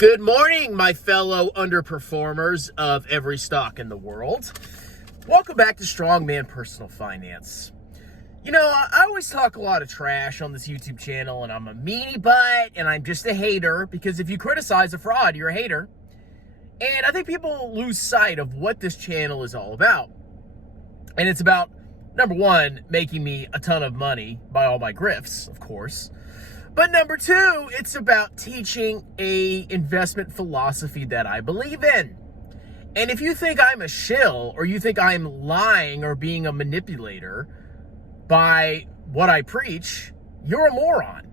Good morning, my fellow underperformers of every stock in the world. Welcome back to Strongman Personal Finance. You know, I always talk a lot of trash on this YouTube channel, and I'm a meanie butt, and I'm just a hater, because if you criticize a fraud, you're a hater. And I think people lose sight of what this channel is all about. And it's about, number one, making me a ton of money by all my grifts, of course. But number two, it's about teaching a investment philosophy that I believe in. And if you think I'm a shill, or you think I'm lying or being a manipulator by what I preach, you're a moron.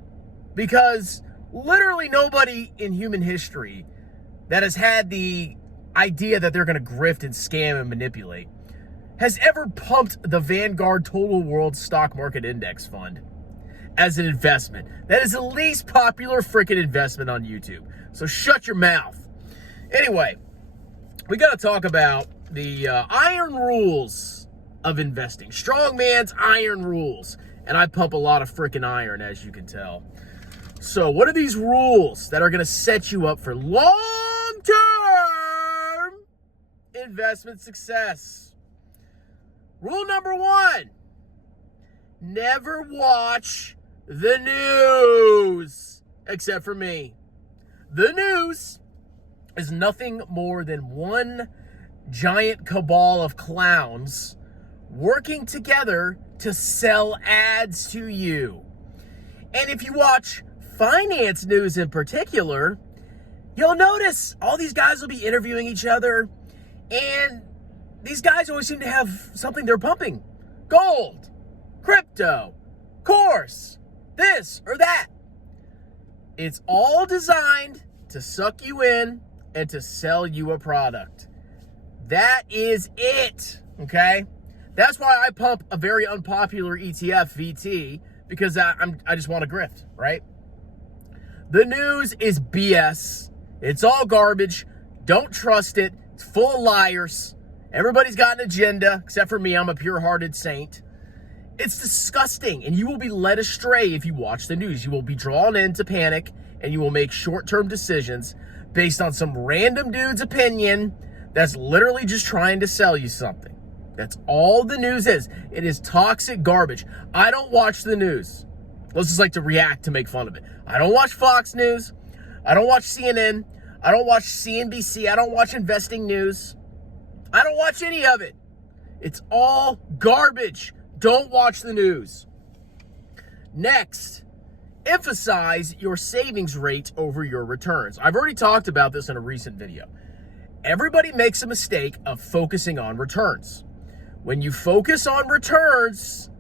Because literally nobody in human history that has had the idea that they're going to grift and scam and manipulate has ever pumped the Vanguard Total World Stock Market Index Fund as an investment. That is the least popular freaking investment on YouTube. So shut your mouth. Anyway, we got to talk about the iron rules of investing. Strongman's iron rules. And I pump a lot of freaking iron, as you can tell. So what are these rules that are going to set you up for long-term investment success? Rule number one, never watch the news, except for me. The news is nothing more than one giant cabal of clowns working together to sell ads to you. And if you watch finance news in particular, you'll notice all these guys will be interviewing each other, and these guys always seem to have something they're pumping. Gold, crypto, course, this or that. It's all designed to suck you in and to sell you a product. That is it, okay? That's why I pump a very unpopular ETF, VT, because I just want to grift, right? The news is BS. It's all garbage. Don't trust it. It's full of liars. Everybody's got an agenda, except for me. I'm a pure-hearted saint. It's disgusting, and you will be led astray if you watch the news. You will be drawn into panic, and you will make short-term decisions based on some random dude's opinion that's literally just trying to sell you something. That's all the news is. It is toxic garbage. I don't watch the news. Let's just like to react to make fun of it. I don't watch Fox News. I don't watch CNN. I don't watch CNBC. I don't watch Investing News. I don't watch any of it. It's all garbage. Don't watch the news. Next, emphasize your savings rate over your returns. I've already talked about this in a recent video. Everybody makes a mistake of focusing on returns. When you focus on returns,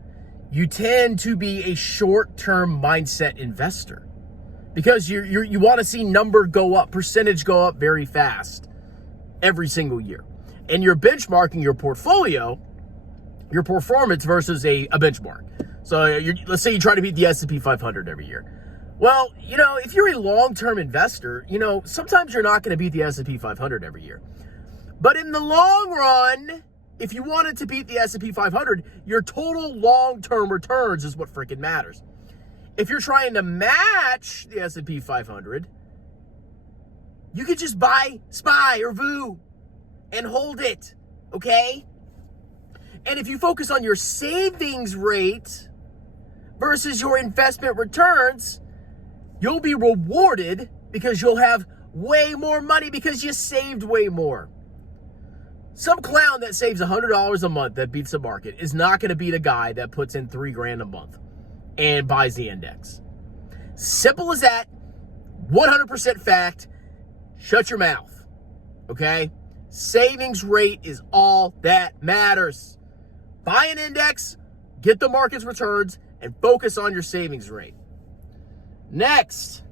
you tend to be a short-term mindset investor because you want to see number go up, percentage go up very fast every single year. And you're benchmarking your portfolio, your performance versus a benchmark. So let's say you try to beat the S&P 500 every year. Well, you know, if you're a long-term investor, you know, sometimes you're not going to beat the S&P 500 every year. But in the long run, if you wanted to beat the S&P 500, your total long-term returns is what freaking matters. If you're trying to match the S&P 500, you could just buy SPY or VOO and hold it, okay? And if you focus on your savings rate versus your investment returns, you'll be rewarded because you'll have way more money because you saved way more. Some clown that saves $100 a month that beats the market is not going to beat a guy that puts in $3,000 a month and buys the index. Simple as that. 100% fact. Shut your mouth. Okay? Savings rate is all that matters. Buy an index, get the market's returns, and focus on your savings rate. Next,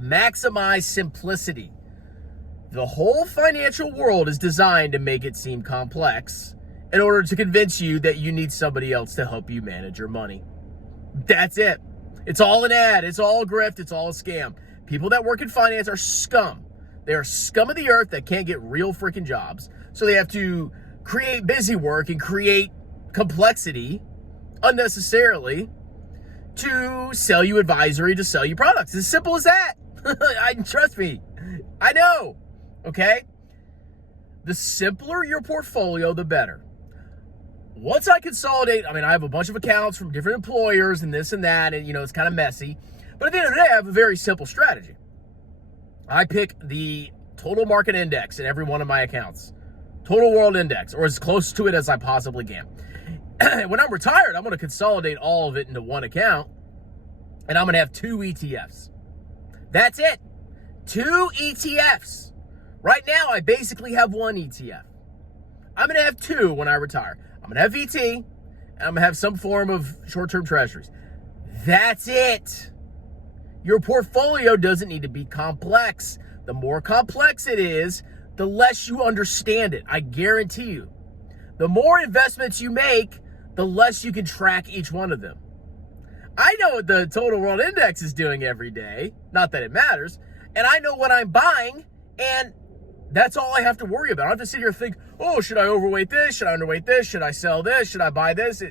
maximize simplicity. The whole financial world is designed to make it seem complex in order to convince you that you need somebody else to help you manage your money. That's it. It's all an ad. It's all a grift. It's all a scam. People that work in finance are scum. They are scum of the earth that can't get real freaking jobs. So they have to create busy work and create complexity unnecessarily to sell you advisory, to sell you products. As simple as that. Trust me, I know, okay? The simpler your portfolio, the better. Once I consolidate, I have a bunch of accounts from different employers and this and that, and it's kind of messy. But at the end of the day, I have a very simple strategy. I pick the total market index in every one of my accounts. Total world index, or as close to it as I possibly can. When I'm retired, I'm going to consolidate all of it into one account, and I'm going to have 2 ETFs. That's it. 2 ETFs. Right now, I basically have 1 ETF. I'm going to have 2 when I retire. I'm going to have VT, and I'm going to have some form of short-term treasuries. That's it. Your portfolio doesn't need to be complex. The more complex it is, the less you understand it. I guarantee you. The more investments you make, the less you can track each one of them. I know what the total world index is doing every day. Not that it matters. And I know what I'm buying, and that's all I have to worry about. I don't have to sit here and think, oh, should I overweight this? Should I underweight this? Should I sell this? Should I buy this?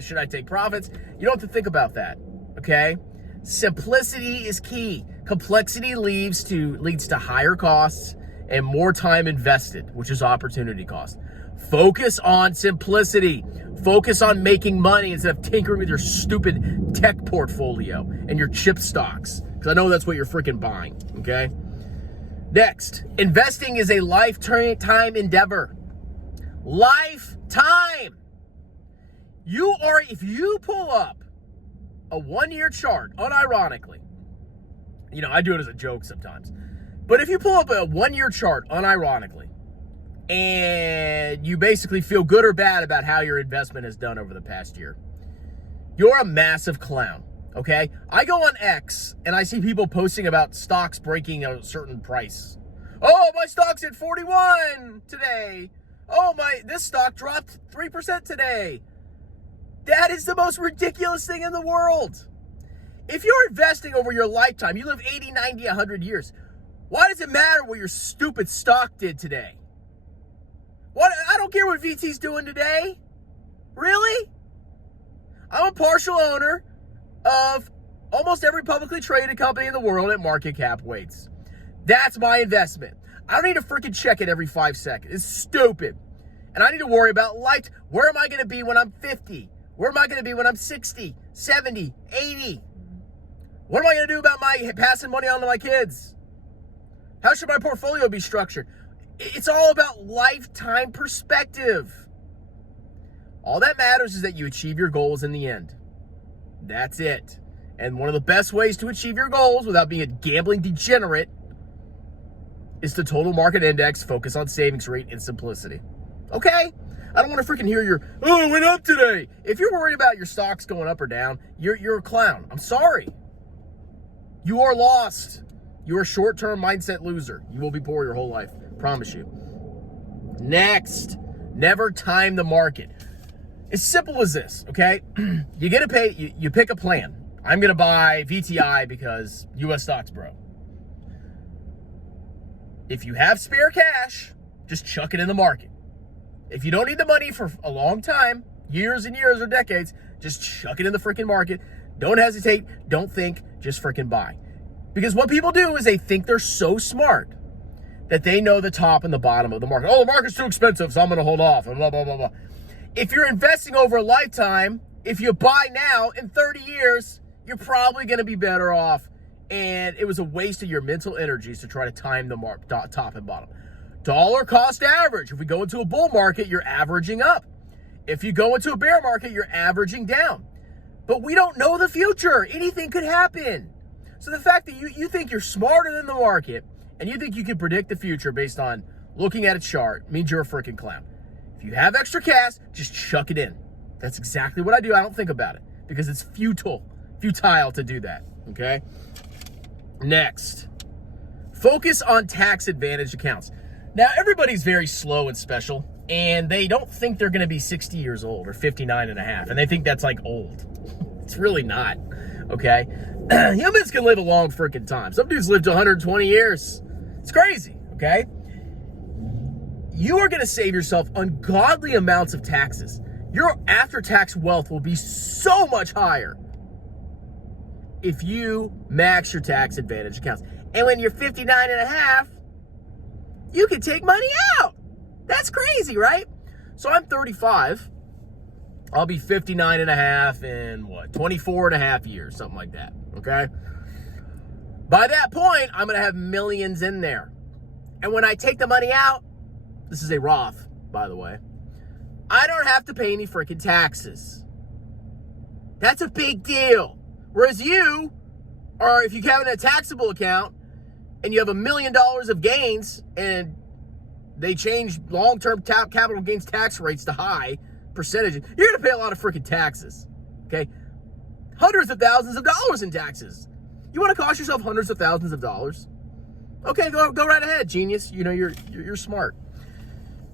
Should I take profits? You don't have to think about that, okay? Simplicity is key. Complexity leads to higher costs and more time invested, which is opportunity cost. Focus on simplicity. Focus on making money instead of tinkering with your stupid tech portfolio and your chip stocks, because I know that's what you're freaking buying, okay? Next, investing is a lifetime endeavor. Lifetime. If you pull up a 1-year chart, unironically, I do it as a joke sometimes, but if you pull up a 1-year chart, unironically, and you basically feel good or bad about how your investment has done over the past year, you're a massive clown, okay? I go on X, and I see people posting about stocks breaking a certain price. Oh, my stock's at 41 today. Oh, this stock dropped 3% today. That is the most ridiculous thing in the world. If you're investing over your lifetime, you live 80, 90, 100 years, why does it matter what your stupid stock did today? I don't care what VT's doing today. Really? I'm a partial owner of almost every publicly traded company in the world at market cap weights. That's my investment. I don't need to freaking check it every 5 seconds. It's stupid. And I need to worry about where am I going to be when I'm 50? Where am I going to be when I'm 60, 70, 80? What am I going to do about my passing money on to my kids? How should my portfolio be structured? It's all about lifetime perspective. All that matters is that you achieve your goals in the end. That's it. And one of the best ways to achieve your goals without being a gambling degenerate is the total market index, focus on savings rate, and simplicity. Okay? I don't want to freaking hear it went up today. If you're worried about your stocks going up or down, you're a clown. I'm sorry. You are lost. You're a short-term mindset loser. You will be poor your whole life. Promise you. Next, never time the market. As simple as this, okay? You get to pay, you pick a plan. I'm going to buy VTI because U.S. stocks broke. If you have spare cash, just chuck it in the market. If you don't need the money for a long time, years and years or decades, just chuck it in the freaking market. Don't hesitate. Don't think. Just freaking buy. Because what people do is they think they're so smart that they know the top and the bottom of the market. Oh, the market's too expensive, so I'm going to hold off, and blah, blah, blah, blah. If you're investing over a lifetime, if you buy now, in 30 years, you're probably going to be better off. And it was a waste of your mental energies to try to time the top and bottom. Dollar cost average. If we go into a bull market, you're averaging up. If you go into a bear market, you're averaging down. But we don't know the future. Anything could happen. So the fact that you think you're smarter than the market and you think you can predict the future based on looking at a chart means you're a freaking clown. If you have extra cash, just chuck it in. That's exactly what I do. I don't think about it because it's futile to do that, okay? Next, focus on tax advantage accounts. Now, everybody's very slow and special, and they don't think they're going to be 60 years old or 59 and a half, and they think that's like old. It's really not, okay? Humans can live a long freaking time. Some dudes live to 120 years. It's crazy, okay? You are going to save yourself ungodly amounts of taxes. Your after-tax wealth will be so much higher if you max your tax advantage accounts. And when you're 59 and a half, you can take money out. That's crazy, right? So I'm 35. I'll be 59 and a half in 24 and a half years, something like that, okay? By that point, I'm going to have millions in there. And when I take the money out, this is a Roth, by the way, I don't have to pay any freaking taxes. That's a big deal. Whereas you, or if you have a taxable account and you have $1 million of gains and they change long-term capital gains tax rates to high percentages, you're going to pay a lot of freaking taxes, okay? Hundreds of thousands of dollars in taxes. You want to cost yourself hundreds of thousands of dollars? Okay, go right ahead, genius. You know, you're smart.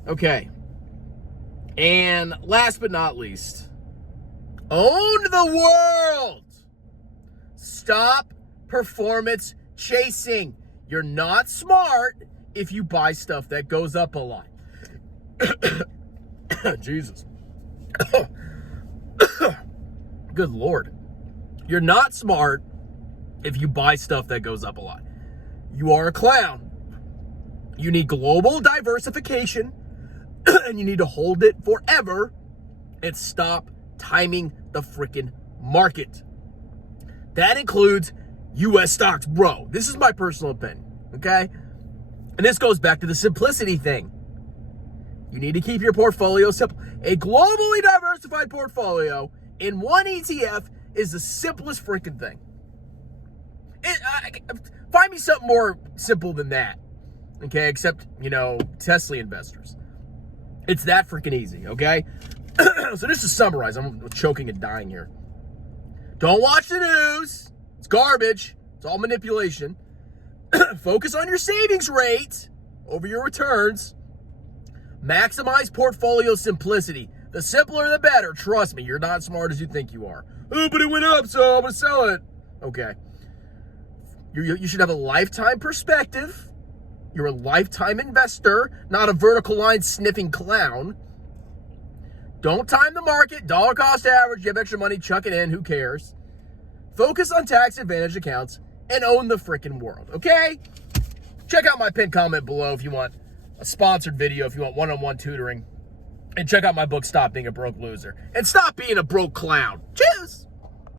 Okay. And last but not least, own the world. Stop performance chasing. You're not smart if you buy stuff that goes up a lot. Jesus. Good Lord. You're not smart if you buy stuff that goes up a lot. You are a clown. You need global diversification, and you need to hold it forever and stop timing the freaking market. That includes U.S. stocks, bro. This is my personal opinion, okay? And this goes back to the simplicity thing. You need to keep your portfolio simple. A globally diversified portfolio in one ETF is the simplest freaking thing. Find me something more simple than that, okay? Except, Tesla investors. It's that freaking easy, okay? So just to summarize, I'm choking and dying here. Don't watch the news. It's garbage. It's all manipulation. Focus on your savings rate over your returns. Maximize portfolio simplicity. The simpler, the better. Trust me, you're not as smart as you think you are. Oh, but it went up, so I'm going to sell it. Okay. You should have a lifetime perspective. You're a lifetime investor, not a vertical line sniffing clown. Don't time the market. Dollar cost average. You have extra money, chuck it in. Who cares? Focus on tax advantage accounts and own the freaking world, okay? Check out my pinned comment below if you want a sponsored video, if you want one-on-one tutoring. And check out my book, Stop Being a Broke Loser. And stop being a broke clown. Cheers!